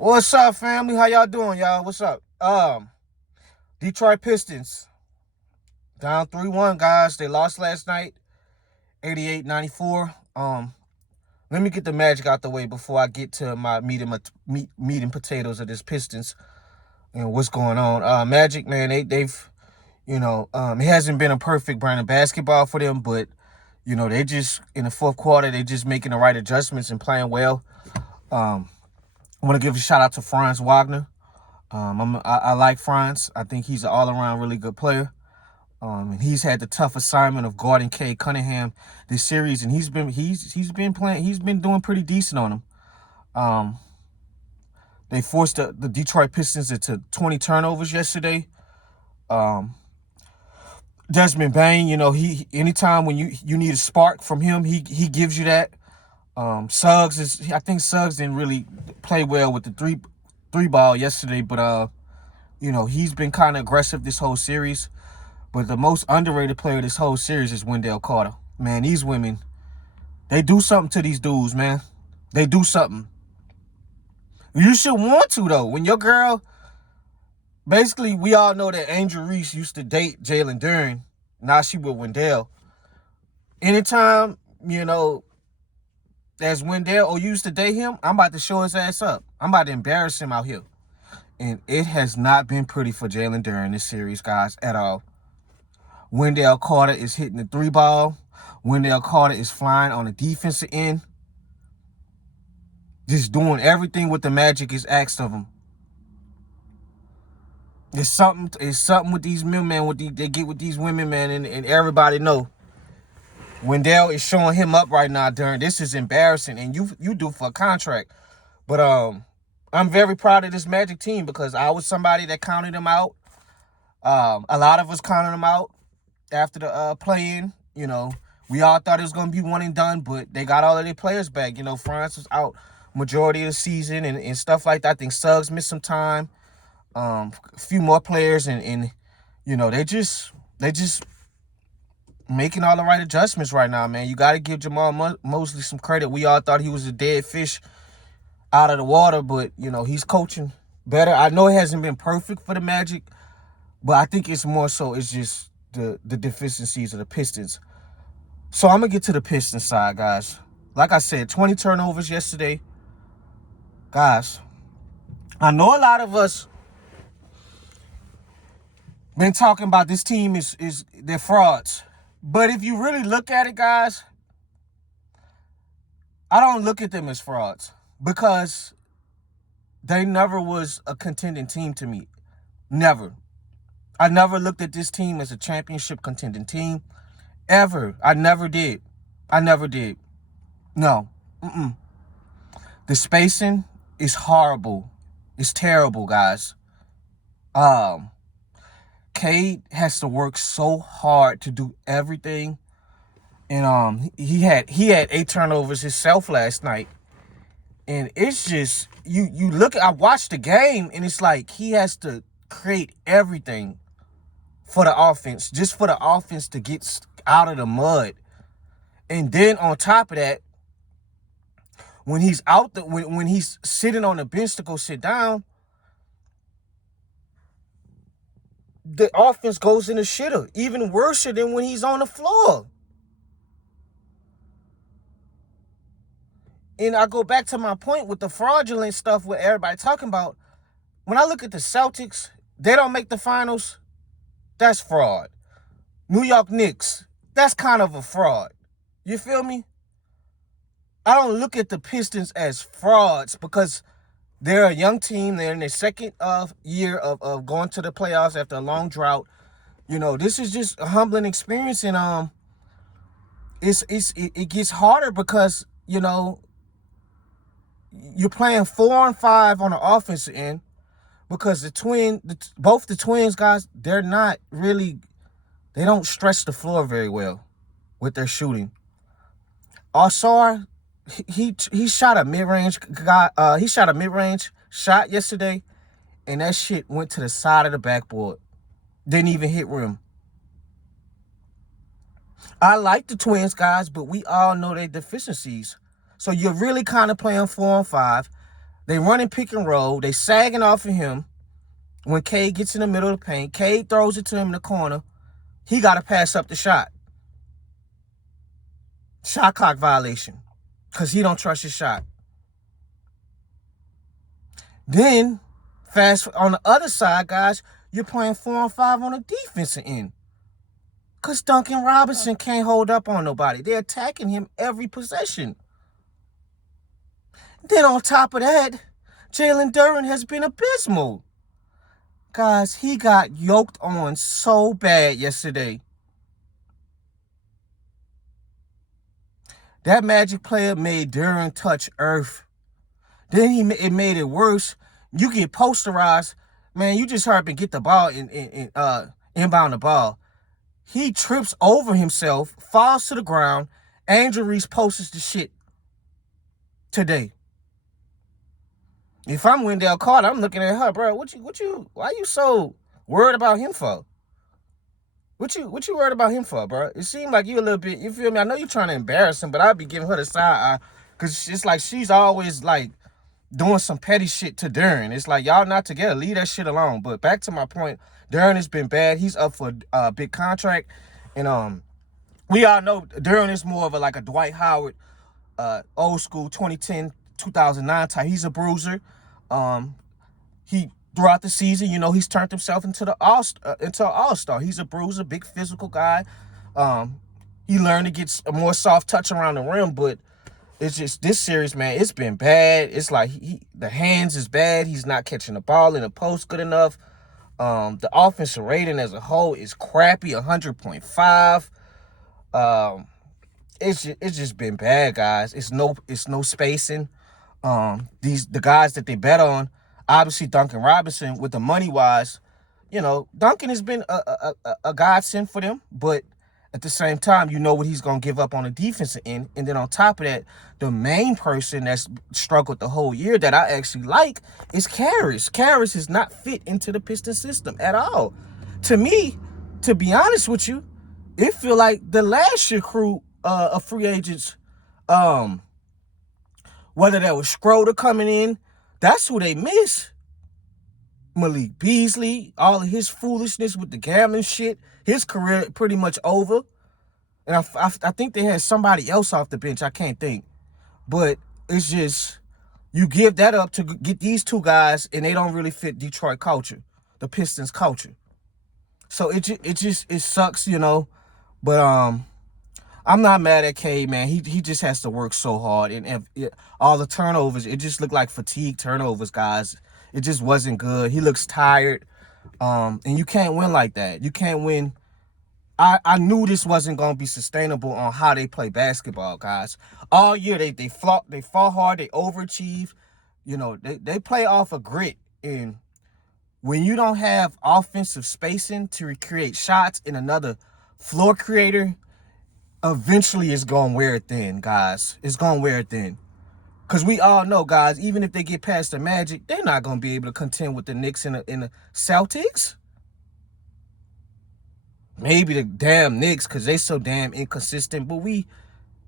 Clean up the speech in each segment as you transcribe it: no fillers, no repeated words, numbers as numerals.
What's up, family? How y'all doing, y'all? What's up? Detroit Pistons down 3-1, guys. They lost last night, 88-94. Let me get the Magic out the way before I get to my meat and potatoes of this Pistons and what's going on. Magic, man, they've it hasn't been a perfect brand of basketball for them, but they just in the fourth quarter they just making the right adjustments and playing well. I want to give a shout out to Franz Wagner. I like Franz. I think he's an all-around really good player. And he's had the tough assignment of guarding Cade Cunningham this series, and he's been doing pretty decent on him. They forced the Detroit Pistons into 20 turnovers yesterday. Desmond Bane, he anytime when you need a spark from him, he gives you that. I think Suggs didn't really play well with the three ball yesterday, but he's been kind of aggressive this whole series. But the most underrated player this whole series is Wendell Carter. Man, these women, they do something to these dudes, man. They do something. You should want to, though. When your girl, basically, we all know that Angel Reese used to date Jalen Duren. Now she with Wendell. Anytime, as Wendell used to date him, I'm about to show his ass up. I'm about to embarrass him out here. And it has not been pretty for Jalen Duren this series, guys, at all. Wendell Carter is hitting the three ball. Wendell Carter is flying on the defensive end. Just doing everything what the Magic is asked of him. It's something with these men, man. They get with these women, man, and everybody know. Wendell is showing him up right now, Duren. This is embarrassing, and you do for a contract. But I'm very proud of this Magic team because I was somebody that counted them out. A lot of us counted them out after the play-in. We all thought it was going to be one and done, but they got all of their players back. Franz was out majority of the season and stuff like that. I think Suggs missed some time. A few more players, and they just making all the right adjustments right now, man. You got to give Jamal Mosley some credit. We all thought he was a dead fish out of the water, but, he's coaching better. I know it hasn't been perfect for the Magic, but I think it's more so it's just the deficiencies of the Pistons. So I'm going to get to the Pistons side, guys. Like I said, 20 turnovers yesterday. Guys, I know a lot of us been talking about this team is they're frauds. But if you really look at it, guys, I don't look at them as frauds because they never was a contending team to me. Never. I never looked at this team as a championship contending team. Ever. I never did. No. The spacing is horrible. It's terrible, guys. Cade has to work so hard to do everything. And he had 8 turnovers himself last night. And it's just you look I watched the game and it's like he has to create everything for the offense, just for the offense to get out of the mud. And then on top of that, when he's when he's sitting on the bench to go sit down, the offense goes in the shitter, even worse than when he's on the floor. And I go back to my point with the fraudulent stuff with everybody talking about. When I look at the Celtics, they don't make the finals. That's fraud. New York Knicks, that's kind of a fraud. You feel me? I don't look at the Pistons as frauds because they're a young team. They're in their second year of going to the playoffs after a long drought. This is just a humbling experience, and it gets harder because you're playing 4 on 5 on the offensive end because both the twins guys, they don't stretch the floor very well with their shooting. Ausar, he shot a mid-range shot yesterday, and that shit went to the side of the backboard. Didn't even hit rim. I like the twins guys, but we all know their deficiencies. So you're really kind of playing 4 on 5. They running pick and roll. They sagging off of him. When Cade gets in the middle of the paint, Cade throws it to him in the corner. He got to pass up the shot. Shot clock violation. Because he don't trust his shot. Then, fast on the other side, guys, you're playing 4-on-5 on the defensive end. Because Duncan Robinson can't hold up on nobody. They're attacking him every possession. Then on top of that, Jalen Duren has been abysmal. Guys, he got yoked on so bad yesterday. That Magic player made Duren touch earth. Then it made it worse. You get posterized. Man, you just hurry up and get the ball inbound the ball. He trips over himself, falls to the ground. Angel Reese posts the shit today. If I'm Wendell Carter, I'm looking at her, bro. Why you so worried about him for? What you worried about him for, bro? It seemed like you a little bit, you feel me? I know you're trying to embarrass him, but I'd be giving her the side eye because it's like she's always like doing some petty shit to Duren. It's like y'all not together. Leave that shit alone. But back to my point, Duren has been bad. He's up for a big contract, and we all know Duren is more of a Dwight Howard, old school 2010, 2009 type. He's a bruiser. He throughout the season, he's turned himself into an all-star. He's a bruiser, big physical guy. He learned to get a more soft touch around the rim, but it's just this series, man, it's been bad. It's like the hands is bad. He's not catching the ball in the post good enough. The offensive rating as a whole is crappy, 100.5. It's just been bad, guys. It's no spacing. The guys that they bet on, obviously Duncan Robinson with the money wise, Duncan has been a godsend for them, but at the same time, what he's gonna give up on the defensive end, and then on top of that, the main person that's struggled the whole year that I actually like is Karras. Karras is not fit into the Pistons system at all. To me, to be honest with you, it feel like the last year crew of free agents, whether that was Schroeder coming in, that's who they miss. Malik Beasley, all of his foolishness with the gambling shit, his career pretty much over. And I think they had somebody else off the bench. I can't think. But it's just, you give that up to get these two guys, and they don't really fit Detroit culture, the Pistons culture. So it sucks, But I'm not mad at Cade, man. He just has to work so hard. And all the turnovers, it just looked like fatigue turnovers, guys. It just wasn't good. He looks tired. And you can't win like that. You can't win. I knew this wasn't going to be sustainable on how they play basketball, guys. All year, they fall hard, they overachieve. They play off of grit. And when you don't have offensive spacing to recreate shots in another floor creator, eventually it's going to wear it thin, guys. It's going to wear it thin. Because we all know, guys, even if they get past the Magic, they're not going to be able to contend with the Knicks and the Celtics. Maybe the damn Knicks, because they so damn inconsistent. But they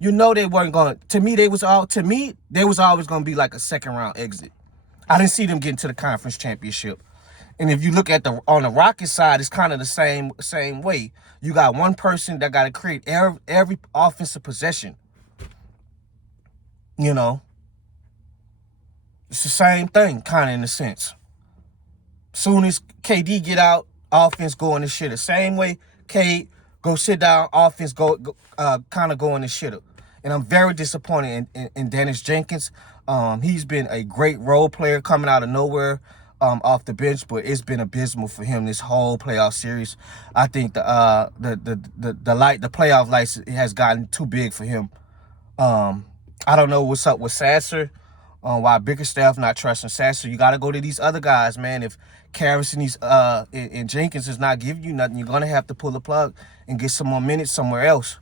weren't going to. To me, they was always going to be like a second round exit. I didn't see them getting to the conference championship. And if you look at on the Rockets side, it's kind of the same way. You got one person that got to create every offensive possession. It's the same thing, kind of in a sense. Soon as KD get out, offense go in the shitter. Same way Cade go sit down, offense go kind of go in the shitter. And I'm very disappointed in Dennis Jenkins. He's been a great role player coming out of nowhere off the bench, but it's been abysmal for him this whole playoff series. I think the playoff lights has gotten too big for him. I don't know what's up with Sasser. Why Bickerstaff not trusting Sasser. You got to go to these other guys, man. If Karras and Jenkins is not giving you nothing, you're going to have to pull the plug and get some more minutes somewhere else.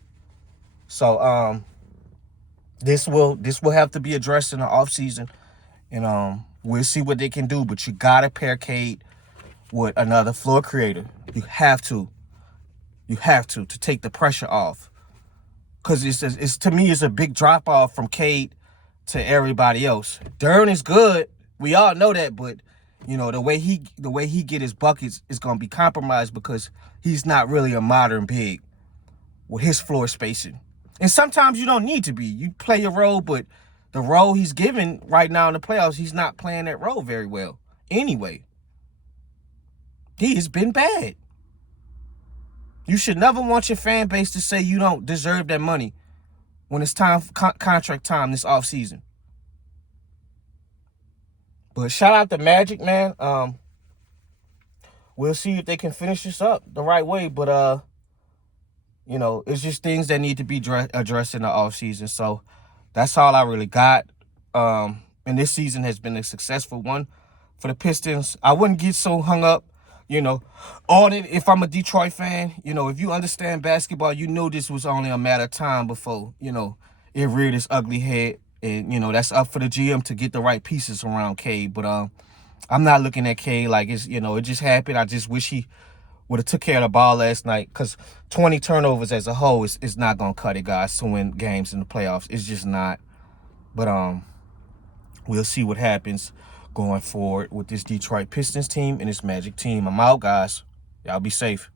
So this will have to be addressed in the offseason, and we'll see what they can do. But you got to pair Cade with another floor creator. You have to take the pressure off. Because it's to me, it's a big drop-off from Cade to everybody else. Duren is good. We all know that, but you know, the way he get his buckets is gonna be compromised because he's not really a modern big with his floor spacing. And sometimes you don't need to be. You play your role, but the role he's given right now in the playoffs, he's not playing that role very well. Anyway, he has been bad. You should never want your fan base to say you don't deserve that money when it's time for contract time this offseason. But shout out to Magic, man. We'll see if they can finish this up the right way. But you know, it's just things that need to be addressed in the offseason. So that's all I really got. And this season has been a successful one for the Pistons. I wouldn't get so hung up, you know, on it if I'm a Detroit fan. You know, if you understand basketball, you know this was only a matter of time before, you know, it reared its ugly head. And, you know, that's up for the GM to get the right pieces around Cade. But I'm not looking at Cade like it's, you know, it just happened. I just wish he would have took care of the ball last night, because 20 turnovers as a whole is not going to cut it, guys, to win games in the playoffs. It's just not. But we'll see what happens going forward with this Detroit Pistons team and this Magic team. I'm out, guys. Y'all be safe.